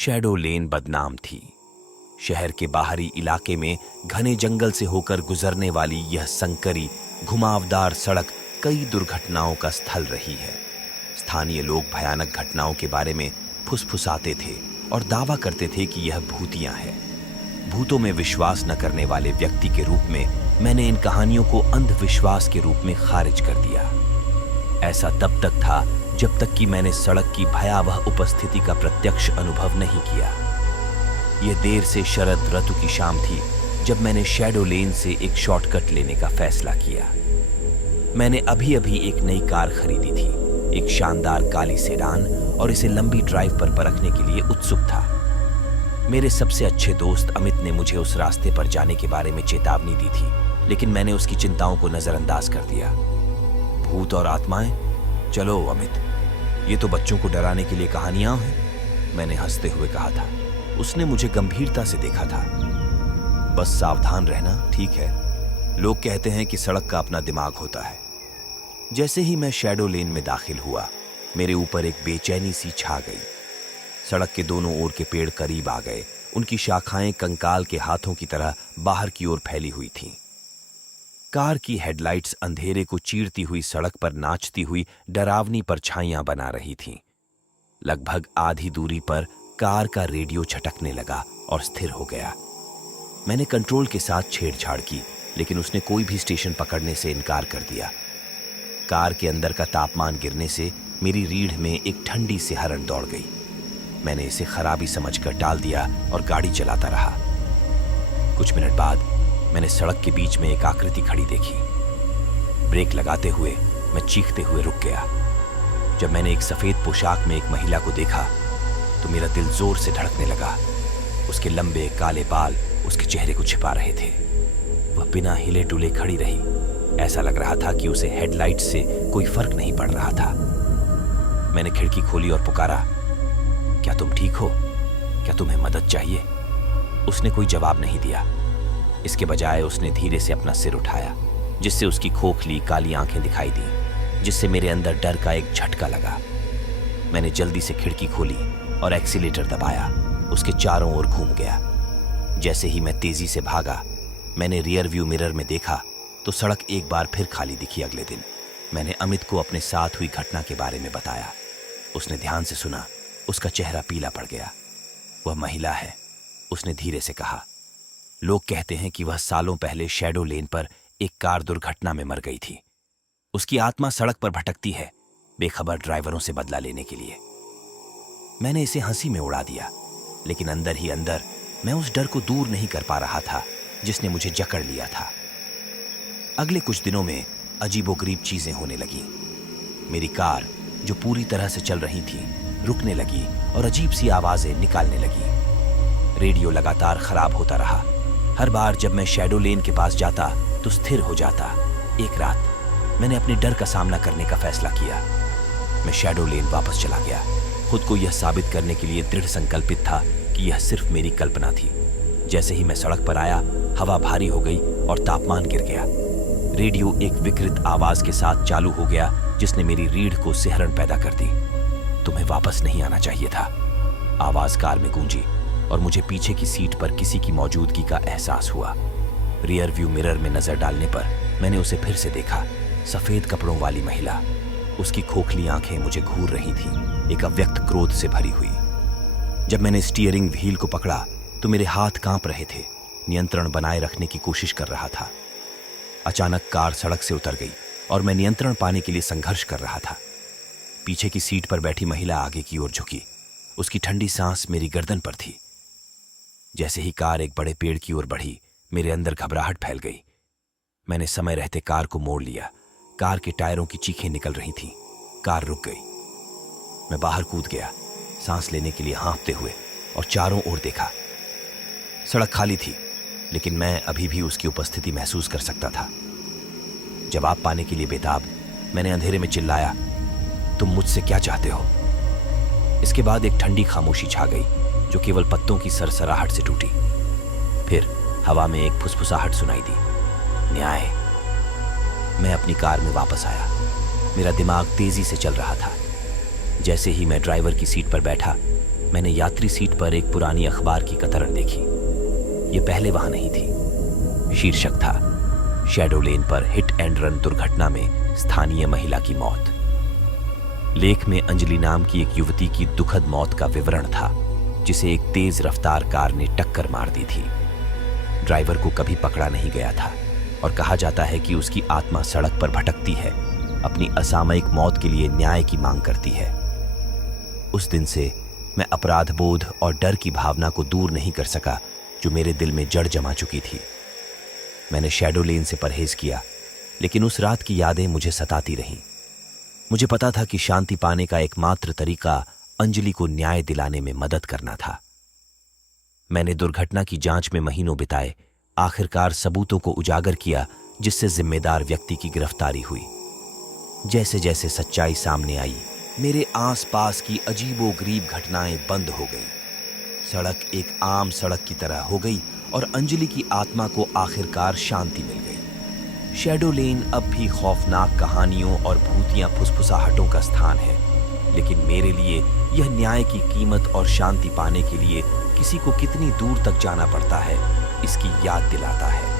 Shadow लेन बदनाम थी। शहर के बाहरी इलाके में घने जंगल से होकर गुजरने वाली यह संकरी घुमावदार सड़क कई दुर्घटनाओं का स्थल रही है। स्थानीय लोग भयानक घटनाओं के बारे में फुसफुसाते थे और दावा करते थे कि यह भूतियां हैं। भूतों में विश्वास न करने वाले व्यक्ति के रूप में मैंने इन कहानियों को अंधविश्वास के रूप में खारिज कर दिया। ऐसा तब तक था जब तक कि मैंने सड़क की भयावह उपस्थिति का प्रत्यक्ष अनुभव नहीं किया। यह देर से शरद ऋतु की शाम थी जब मैंने शैडो लेन से एक शॉर्टकट लेने का फैसला किया। मैंने अभी अभी एक नई कार खरीदी थी, एक शानदार काली सेडान, और इसे लंबी ड्राइव पर परखने के लिए उत्सुक था। मेरे सबसे अच्छे दोस्त अमित ने मुझे उस रास्ते पर जाने के बारे में चेतावनी दी थी, लेकिन मैंने उसकी चिंताओं को नजरअंदाज कर दिया। भूत और आत्माएं? चलो अमित, ये तो बच्चों को डराने के लिए कहानियां हैं, मैंने हंसते हुए कहा था। उसने मुझे गंभीरता से देखा था। बस सावधान रहना, ठीक है? लोग कहते हैं कि सड़क का अपना दिमाग होता है। जैसे ही मैं शैडो लेन में दाखिल हुआ, मेरे ऊपर एक बेचैनी सी छा गई। सड़क के दोनों ओर के पेड़ करीब आ गए, उनकी शाखाएं कंकाल के हाथों की तरह बाहर की ओर फैली हुई थीं। कार की हेडलाइट्स अंधेरे को चीरती हुई सड़क पर नाचती हुई डरावनी परछाइयां बना रही थीं। लगभग आधी दूरी पर कार का रेडियो छटकने लगा और स्थिर हो गया। मैंने कंट्रोल के साथ छेड़छाड़ की, लेकिन उसने कोई भी स्टेशन पकड़ने से इनकार कर दिया। कार के अंदर का तापमान गिरने से मेरी रीढ़ में एक ठंडी सिहरन दौड़ गई। मैंने इसे खराबी समझकर टाल दिया और गाड़ी चलाता रहा। कुछ मिनट बाद मैंने सड़क के बीच में एक आकृति खड़ी देखी। ब्रेक लगाते हुए मैं चीखते हुए रुक गया। जब मैंने एक सफेद पोशाक में एक महिला को देखा तो मेरा दिल जोर से धड़कने लगा। उसके लंबे काले बाल उसके चेहरे को छिपा रहे थे। वह बिना हिले डुले खड़ी रही। ऐसा लग रहा था कि उसे हेडलाइट से कोई फर्क नहीं पड़ रहा था। मैंने खिड़की खोली और पुकारा, क्या तुम ठीक हो? क्या तुम्हें मदद चाहिए? उसने कोई जवाब नहीं दिया। इसके बजाय उसने धीरे से अपना सिर उठाया, जिससे उसकी खोखली काली आंखें दिखाई दी, जिससे मेरे अंदर डर का एक झटका लगा। मैंने जल्दी से खिड़की खोली और एक्सीलेटर दबाया। उसके चारों ओर घूम गया। जैसे ही मैं तेजी से भागा, मैंने रियर व्यू मिरर में देखा तो सड़क एक बार फिर खाली दिखी। अगले दिन मैंने अमित को अपने साथ हुई घटना के बारे में बताया। उसने ध्यान से सुना। उसका चेहरा पीला पड़ गया। वह महिला है, उसने धीरे से कहा। लोग कहते हैं कि वह सालों पहले शैडो लेन पर एक कार दुर्घटना में मर गई थी। उसकी आत्मा सड़क पर भटकती है, बेखबर ड्राइवरों से बदला लेने के लिए। मैंने इसे हंसी में उड़ा दिया, लेकिन अंदर ही अंदर मैं उस डर को दूर नहीं कर पा रहा था जिसने मुझे जकड़ लिया था। अगले कुछ दिनों में अजीबोगरीब चीजें होने लगी। मेरी कार, जो पूरी तरह से चल रही थी, रुकने लगी और अजीब सी आवाजें निकालने लगी। रेडियो लगातार खराब होता रहा। हर बार जब मैं शैडो लेन के पास जाता तो स्थिर हो जाता। एक रात मैंने अपने डर का सामना करने का फैसला किया। मैं शैडो लेन वापस चला गया। खुद को यह साबित करने के लिए दृढ़ संकल्पित था कि यह सिर्फ मेरी कल्पना थी। जैसे ही मैं सड़क पर आया, हवा भारी हो गई और तापमान गिर गया। रेडियो एक विकृत आवाज के साथ चालू हो गया, जिसने मेरी रीढ़ को सिहरन पैदा कर दी। तुम्हें वापस नहीं आना चाहिए था, आवाज कार में गूंजी और मुझे पीछे की सीट पर किसी की मौजूदगी का एहसास हुआ। रियर व्यू मिरर में नजर डालने पर मैंने उसे फिर से देखा। सफेद कपड़ों वाली महिला। उसकी खोखली आंखें मुझे घूर रही थीं, एक अव्यक्त क्रोध से भरी हुई। जब मैंने स्टीयरिंग व्हील को पकड़ा तो मेरे हाथ कांप रहे थे। नियंत्रण बनाए रखने की कोशिश कर रहा था। अचानक कार सड़क से उतर गई और मैं नियंत्रण पाने के लिए संघर्ष कर रहा था। पीछे की सीट पर बैठी महिला आगे की ओर झुकी। उसकी ठंडी सांस मेरी गर्दन पर थी। जैसे ही कार एक बड़े पेड़ की ओर बढ़ी, मेरे अंदर घबराहट फैल गई। मैंने समय रहते कार को मोड़ लिया। कार के टायरों की चीखें निकल रही थीं। कार रुक गई। मैं बाहर कूद गया, सांस लेने के लिए हाँफते हुए, और चारों ओर देखा। सड़क खाली थी, लेकिन मैं अभी भी उसकी उपस्थिति महसूस कर सकता था। जवाब पाने के लिए बेताब मैंने अंधेरे में चिल्लाया, तुम मुझसे क्या चाहते हो? इसके बाद एक ठंडी खामोशी छा गई, जो केवल पत्तों की सरसराहट से टूटी। फिर हवा में एक फुसफुसाहट सुनाई दी, न्याय। मैं अपनी कार में वापस आया। मेरा दिमाग तेजी से चल रहा था। जैसे ही मैं ड्राइवर की सीट पर बैठा, मैंने यात्री सीट पर एक पुरानी अखबार की कतरन देखी। ये पहले वहां नहीं थी। शीर्षक था, शैडो लेन पर हिट एंड रन दुर्घटना में स्थानीय महिला की मौत। लेख में अंजलि नाम की एक युवती की दुखद मौत का विवरण था, जिसे एक तेज रफ्तार कार ने टक्कर मार दी थी। ड्राइवर को कभी पकड़ा नहीं गया था और कहा जाता है कि उसकी आत्मा सड़क पर भटकती है, अपनी असामयिक मौत के लिए न्याय की मांग करती है। उस दिन से मैं अपराध बोध और डर की भावना को दूर नहीं कर सका जो मेरे दिल में जड़ जमा चुकी थी। मैंने शैडो लेन से परहेज किया, लेकिन उस रात की यादें मुझे सताती रहीं। मुझे पता था कि शांति पाने का एकमात्र तरीका अंजलि को न्याय दिलाने में मदद करना था। मैंने दुर्घटना की जांच में महीनों बिताए, आखिरकार सबूतों को उजागर किया, जिससे जिम्मेदार व्यक्ति की गिरफ्तारी हुई। जैसे जैसे सच्चाई सामने आई, मेरे आसपास की अजीबोगरीब घटनाएं बंद हो गईं। सड़क एक आम सड़क की तरह हो गई और अंजलि की आत्मा को आखिरकार शांति मिल गई। शैडो लेन अब भी खौफनाक कहानियों और भूतिया फुसफुसाहटों का स्थान है, लेकिन मेरे लिए यह न्याय की कीमत और शांति पाने के लिए किसी को कितनी दूर तक जाना पड़ता है, इसकी याद दिलाता है।